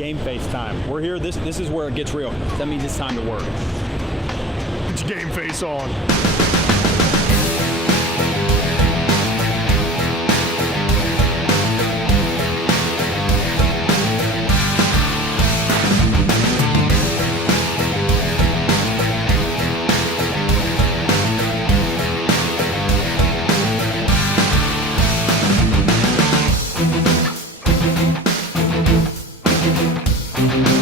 game face time. We're here, this is where it gets real. That means it's time to work. Get your game face on. Thank you.